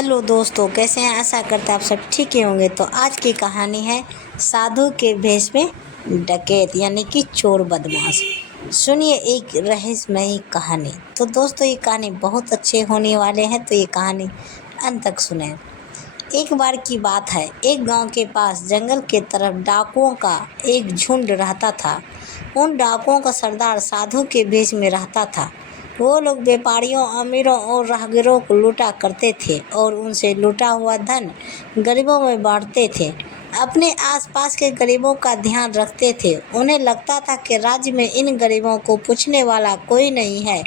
Hello दोस्तों, कैसे हैं? आशा करते हैं आप सब ठीक ही होंगे। तो आज की कहानी है साधु के भेष में डकैत यानी कि चोर बदमाश। सुनिए एक रहस्यमयी कहानी। तो दोस्तों ये कहानी बहुत अच्छे होने वाले हैं, तो ये कहानी अंत तक सुने। एक बार की बात है, एक गांव के पास जंगल के तरफ डाकुओं का एक झुंड रहता था। उन डाकुओं का सरदार साधु के भेष में रहता था। वो लोग व्यापारियों, अमीरों और राहगीरों को लूटा करते थे और उनसे लूटा हुआ धन गरीबों में बांटते थे। अपने आसपास के गरीबों का ध्यान रखते थे। उन्हें लगता था कि राज्य में इन गरीबों को पूछने वाला कोई नहीं है।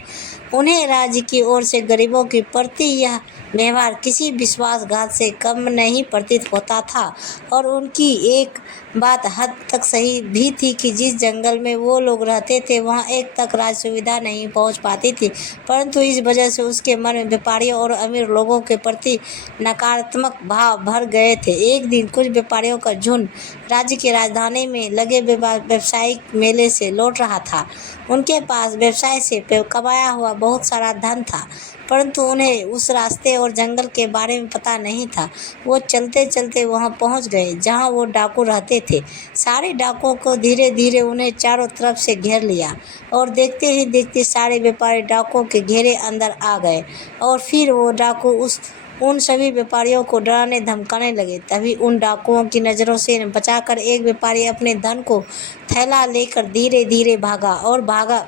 उन्हें राज्य की ओर से गरीबों के प्रति यह व्यवहार किसी विश्वासघात से कम नहीं प्रतीत होता था। और उनकी एक बात हद तक सही भी थी कि जिस जंगल में वो लोग रहते थे वहाँ एक तक राज सुविधा नहीं पहुँच पाती थी। परंतु इस वजह से उसके मन में व्यापारियों और अमीर लोगों के प्रति नकारात्मक भाव भर गए थे। एक दिन कुछ व्यापारियों का झुंड राज्य की राजधानी में लगे व्यावसायिक मेले से लौट रहा था। उनके पास व्यवसाय से कमाया हुआ बहुत सारा धन था, परंतु उन्हें उस रास्ते और जंगल के बारे में पता नहीं था। वो चलते चलते वहां पहुंच गए जहां वो डाकू रहते थे। सारे डाकुओं को धीरे धीरे उन्हें चारों तरफ से घेर लिया और देखते ही देखते सारे व्यापारी डाकुओं के घेरे अंदर आ गए। और फिर वो डाकू उन सभी व्यापारियों को डराने धमकाने लगे। तभी उन डाकुओं की नज़रों से बचाकर एक व्यापारी अपने धन को थैला लेकर धीरे धीरे भागा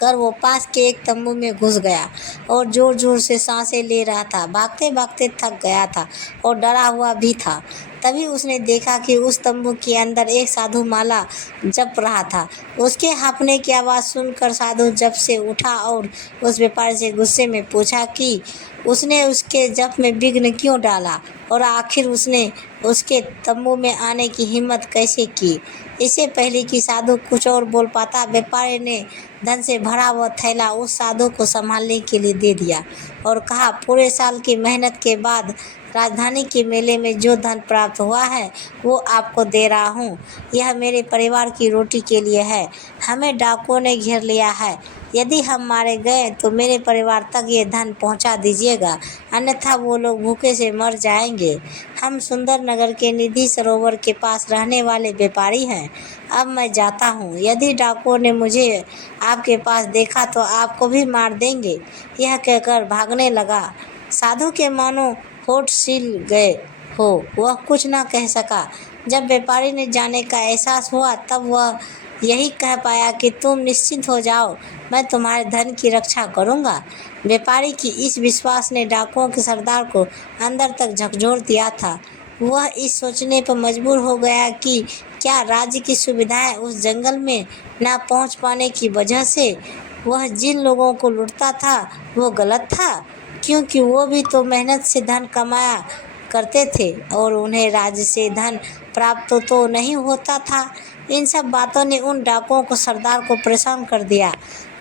कर वो पास के एक तंबू में घुस गया और जोर जोर से सांसें ले रहा था। भागते भागते थक गया था और डरा हुआ भी था। तभी उसने देखा कि उस तंबू के अंदर एक साधु माला जप रहा था। उसके हाँफने की आवाज़ सुनकर साधु जप से उठा और उस व्यापारी से गुस्से में पूछा कि उसने उसके जप में विघ्न क्यों डाला और आखिर उसने उसके तंबू में आने की हिम्मत कैसे की। इससे पहले कि साधु कुछ और बोल पाता, व्यापारी ने धन से भरा हुआ थैला उस साधु को संभालने के लिए दे दिया और कहा, पूरे साल की मेहनत के बाद राजधानी के मेले में जो धन प्राप्त हुआ है वो आपको दे रहा हूँ। यह मेरे परिवार की रोटी के लिए है। हमें डाकुओं ने घेर लिया है। यदि हम मारे गए तो मेरे परिवार तक ये धन पहुंचा दीजिएगा, अन्यथा वो लोग भूखे से मर जाएंगे। हम सुंदर नगर के निधि सरोवर के पास रहने वाले व्यापारी हैं। अब मैं जाता हूँ। यदि डाकुओं ने मुझे आपके पास देखा तो आपको भी मार देंगे। यह कहकर भागने लगा। साधु के मानो होठ सिल गए हो, वह कुछ न कह सका। जब व्यापारी ने जाने का एहसास हुआ तब वह यही कह पाया कि तुम निश्चिंत हो जाओ, मैं तुम्हारे धन की रक्षा करूंगा। व्यापारी की इस विश्वास ने डाकुओं के सरदार को अंदर तक झकझोर दिया था। वह इस सोचने पर मजबूर हो गया कि क्या राज्य की सुविधाएं उस जंगल में न पहुंच पाने की वजह से वह जिन लोगों को लूटता था वो गलत था, क्योंकि वो भी तो मेहनत से धन कमाया करते थे और उन्हें राज्य से धन प्राप्त तो नहीं होता था। इन सब बातों ने उन डाकुओं को सरदार को परेशान कर दिया।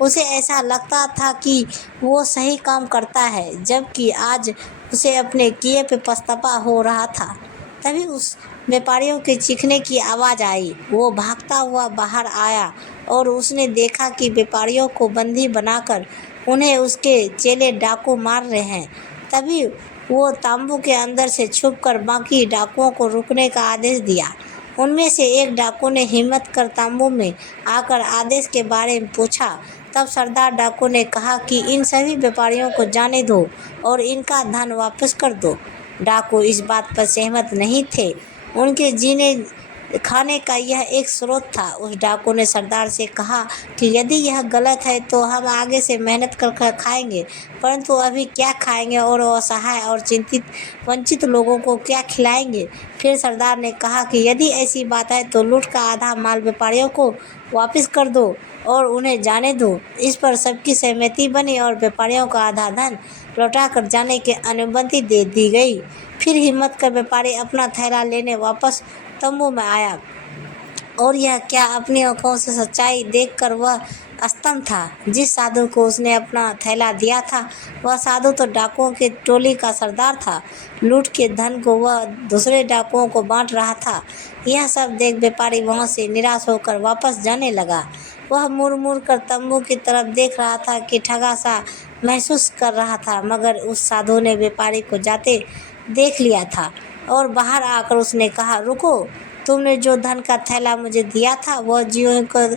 उसे ऐसा लगता था कि वो सही काम करता है, जबकि आज उसे अपने किए पे पछतावा हो रहा था। तभी उस व्यापारियों के चीखने की आवाज़ आई। वो भागता हुआ बाहर आया और उसने देखा कि व्यापारियों को बंदी बनाकर उन्हें उसके चेले डाकू मार रहे हैं। तभी वो तांबू के अंदर से छुपकर बाकी डाकुओं को रुकने का आदेश दिया। उनमें से एक डाकू ने हिम्मत कर तांबू में आकर आदेश के बारे में पूछा। तब सरदार डाकू ने कहा कि इन सभी व्यापारियों को जाने दो और इनका धन वापस कर दो। डाकू इस बात पर सहमत नहीं थे। उनके जीने खाने का यह एक स्रोत था। उस डाकू ने सरदार से कहा कि यदि यह गलत है तो हम आगे से मेहनत कर खाएंगे, परंतु अभी क्या खाएंगे और असहाय और चिंतित वंचित लोगों को क्या खिलाएंगे। फिर सरदार ने कहा कि यदि ऐसी बात है तो लूट का आधा माल व्यापारियों को वापस कर दो और उन्हें जाने दो। इस पर सबकी सहमति बनी और व्यापारियों का आधा धन लौटा कर जाने की अनुमति दे दी गई। फिर हिम्मत कर व्यापारी अपना थैला लेने वापस तंबू में आया और यह क्या अपनी आंखों से सच्चाई देखकर वह स्तंभ था। जिस साधु को उसने अपना थैला दिया था वह साधु तो डाकुओं की टोली का सरदार था। लूट के धन को वह दूसरे डाकुओं को बांट रहा था। यह सब देख व्यापारी वहां से निराश होकर वापस जाने लगा। वह मुड़ मुड़ कर तंबू की तरफ देख रहा था कि ठगा सा महसूस कर रहा था, मगर उस साधु ने व्यापारी को जाते देख लिया था और बाहर आकर उसने कहा, रुको, तुमने जो धन का थैला मुझे दिया था वह ज्यों का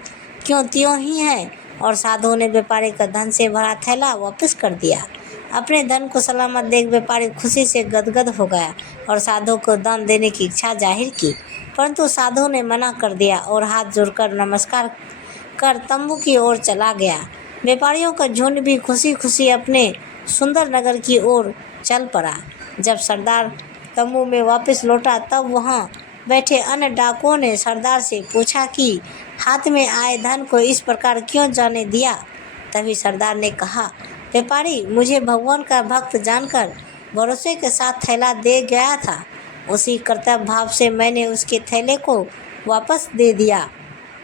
क्यों त्यों ही है। और साधु ने व्यापारी का धन से भरा थैला वापस कर दिया। अपने धन को सलामत देख व्यापारी खुशी से गदगद हो गया और साधु को दान देने की इच्छा जाहिर की, परंतु साधु ने मना कर दिया और हाथ जोड़कर नमस्कार कर तंबू की ओर चला गया। व्यापारियों का झुंड भी खुशी खुशी अपने सुंदर नगर की ओर चल पड़ा। जब सरदार तंबू में वापस लौटा तब वहां बैठे अन्य डाकुओं ने सरदार से पूछा कि हाथ में आए धन को इस प्रकार क्यों जाने दिया। तभी सरदार ने कहा, व्यापारी मुझे भगवान का भक्त जानकर भरोसे के साथ थैला दे गया था, उसी कर्तव्य भाव से मैंने उसके थैले को वापस दे दिया।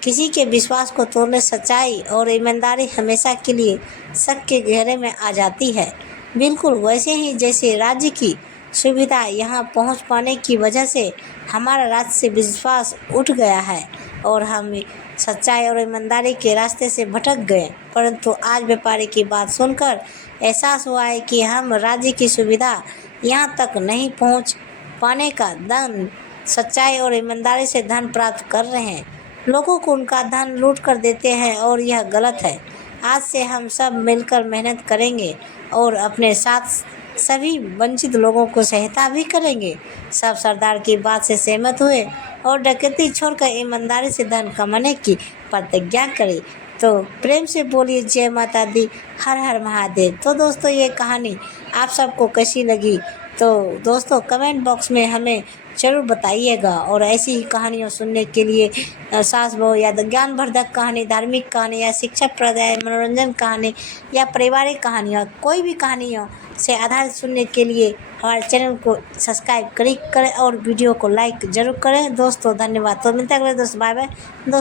किसी के विश्वास को तोड़ने सच्चाई और ईमानदारी हमेशा के लिए शक के घेरे में आ जाती है, बिल्कुल वैसे ही जैसे राज्य की सुविधा यहाँ पहुँच पाने की वजह से हमारा राज्य से विश्वास उठ गया है और हम सच्चाई और ईमानदारी के रास्ते से भटक गए। परंतु आज व्यापारी की बात सुनकर एहसास हुआ है कि हम राज्य की सुविधा यहाँ तक नहीं पहुँच पाने का धन सच्चाई और ईमानदारी से धन प्राप्त कर रहे हैं, लोगों को उनका धन लूट कर देते हैं और यह गलत है। आज से हम सब मिलकर मेहनत करेंगे और अपने साथ सभी वंचित लोगों को सहायता भी करेंगे। सब सरदार की बात से सहमत हुए और डकैती छोड़कर ईमानदारी से धन कमाने की प्रतिज्ञा करी। तो प्रेम से बोलिए जय माता दी, हर हर महादेव। तो दोस्तों ये कहानी आप सबको कैसी लगी तो दोस्तों कमेंट बॉक्स में हमें ज़रूर बताइएगा। और ऐसी ही कहानियाँ सुनने के लिए सास बहू या ज्ञानवर्धक कहानी, धार्मिक कहानी या शिक्षाप्रद मनोरंजन कहानी या पारिवारिक कहानियाँ, कोई भी कहानियों से आधारित सुनने के लिए हमारे चैनल को सब्सक्राइब करें और वीडियो को लाइक ज़रूर करें दोस्तों। धन्यवाद। तो मिलते हैं अगले दोस्त, बाय बाय दोस्तों।